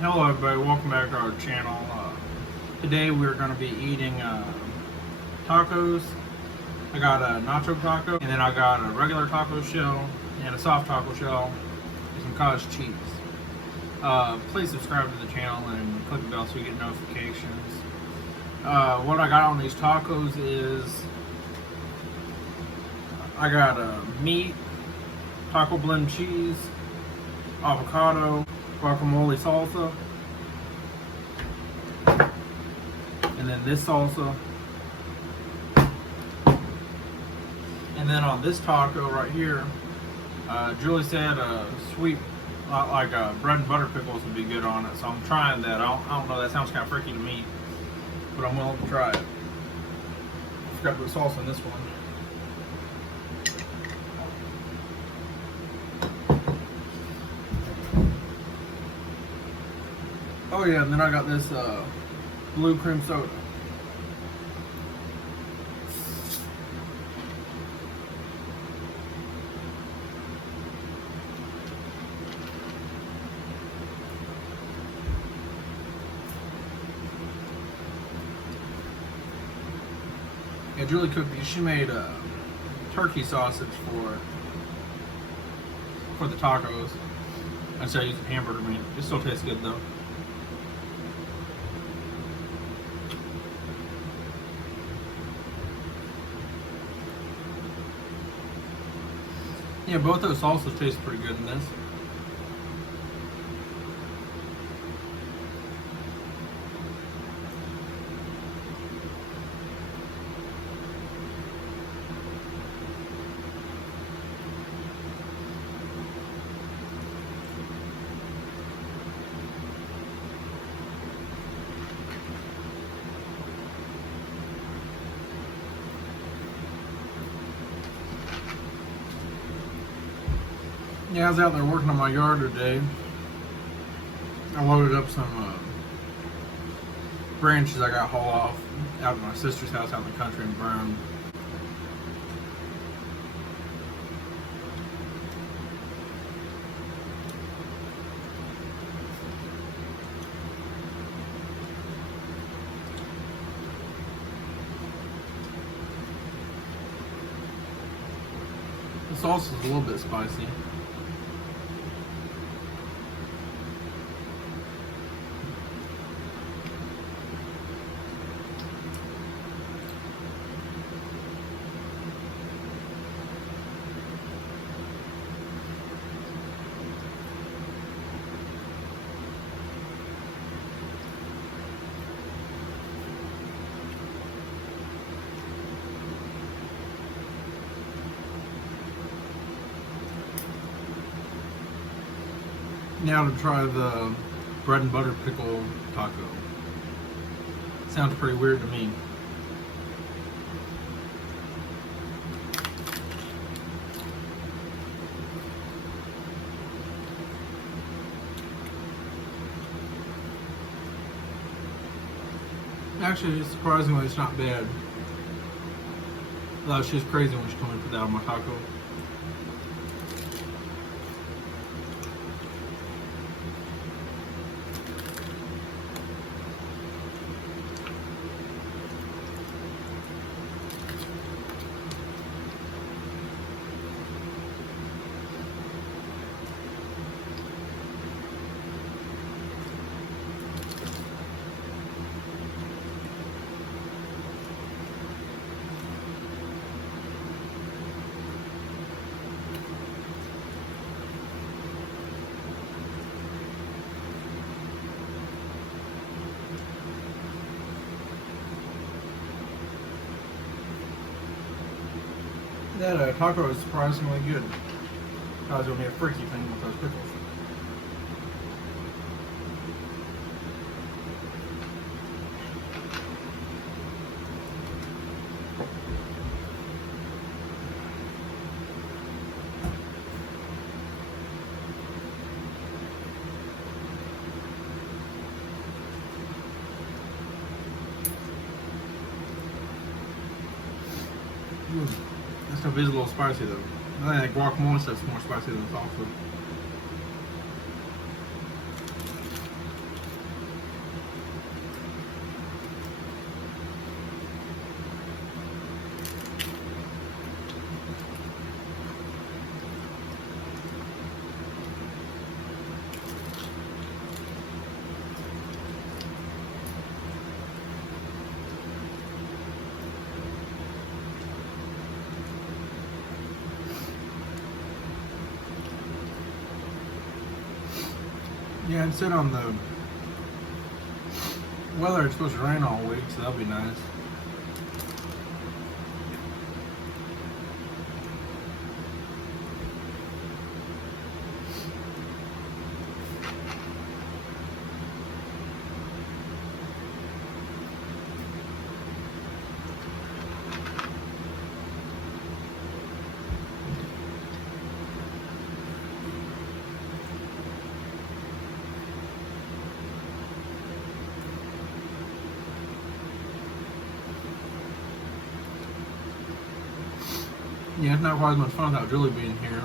Hello everybody, welcome back to our channel. Today we're going to be eating tacos. I got a nacho taco, and then I got a regular taco shell, and a soft taco shell, and some cottage cheese. Please subscribe to the channel and click the bell so you get notifications. What I got on these tacos is, I got meat, taco blend cheese, avocado, guacamole salsa, and then this salsa. And then on this taco right here, Julie said sweet, like bread and butter pickles would be good on it. So I'm trying that. I don't know, that sounds kind of freaky to me, but I'm willing to try it. I forgot to put salsa in this one. Oh yeah, and then I got this blue cream soda. Yeah, Julie cooked these. She made turkey sausage for the tacos. Instead of using hamburger meat. It still tastes good though. Yeah, both those salsas taste pretty good in this. Yeah, I was out there working on my yard today. I loaded up some branches I got hauled off out at my sister's house out in the country in Brown. The sauce is a little bit spicy. Now to try the bread and butter pickle taco. Sounds pretty weird to me. Actually, surprisingly, it's not bad. I thought she was crazy when she told me to put that on my taco. That taco is surprisingly good. I was gonna be a freaky thing with those pickles. That stuff is a little spicy though. I think guacamole stuff's more spicy than salsa. Yeah, it said on the weather it's supposed to rain all week, so that'll be nice. Yeah, it's not quite as much fun without Julie being here.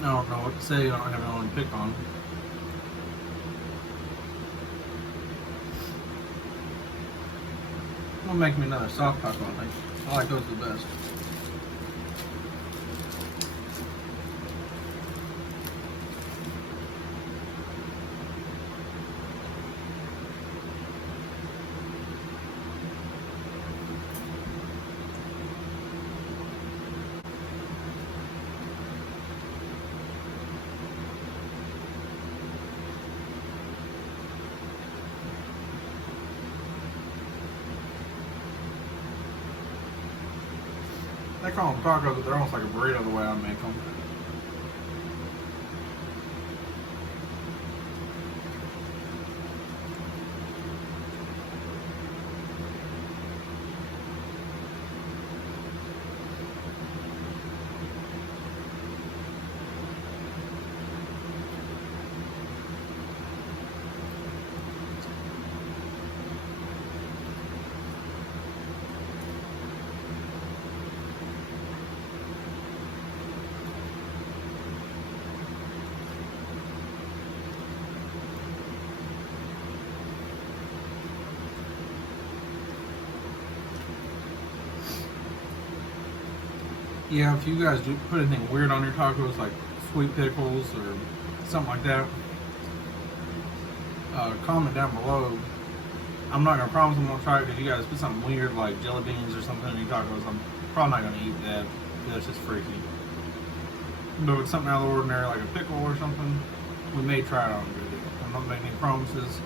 I don't know what to say, I don't have anyone to pick on. I'm gonna make me another soft taco, I think. I like those the best. They call them tacos, but they're almost like a burrito the way I make them. Yeah, if you guys do put anything weird on your tacos, like sweet pickles or something like that, comment down below. I'm not gonna promise I'm gonna try it because you guys put something weird like jelly beans or something in your tacos. I'm probably not gonna eat that. That's just freaky. But if it's something out of the ordinary, like a pickle or something, we may try it on a video. I'm not making any promises,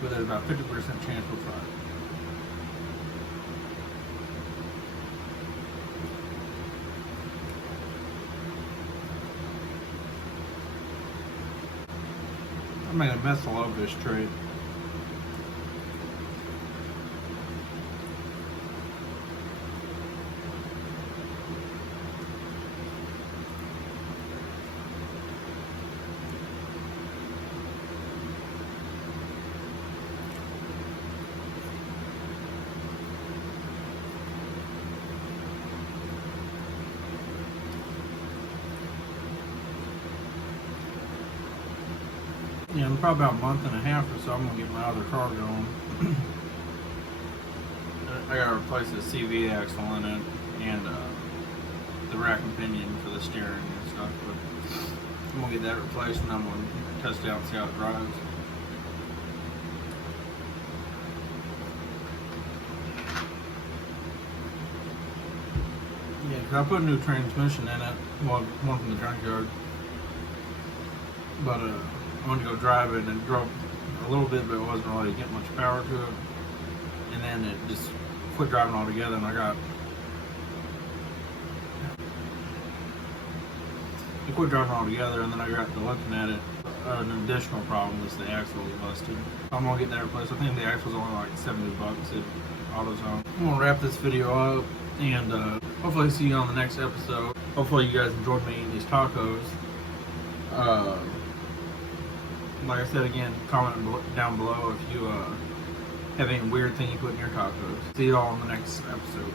but there's about 50% chance we'll try it. I made a mess all over this tray. Yeah, in probably about a month and a half or so, I'm gonna get my other car going. I gotta replace the CV axle in it and the rack and pinion for the steering and stuff. But I'm gonna get that replaced and I'm gonna test it out and see how it drives. Yeah, cause I put a new transmission in it, well, one from the junkyard. But I went to go drive it and it drove a little bit, but it wasn't really getting much power to it. And then it just quit driving altogether, and it quit driving altogether, and then I got to looking at it. An additional problem was the axle was busted. I'm gonna get that replaced. I think the axle's only like $70 at AutoZone. I'm gonna wrap this video up, and hopefully see you on the next episode. Hopefully you guys enjoyed me eating these tacos. Like I said again, comment down below if you have any weird thing you put in your tacos. See you all in the next episode.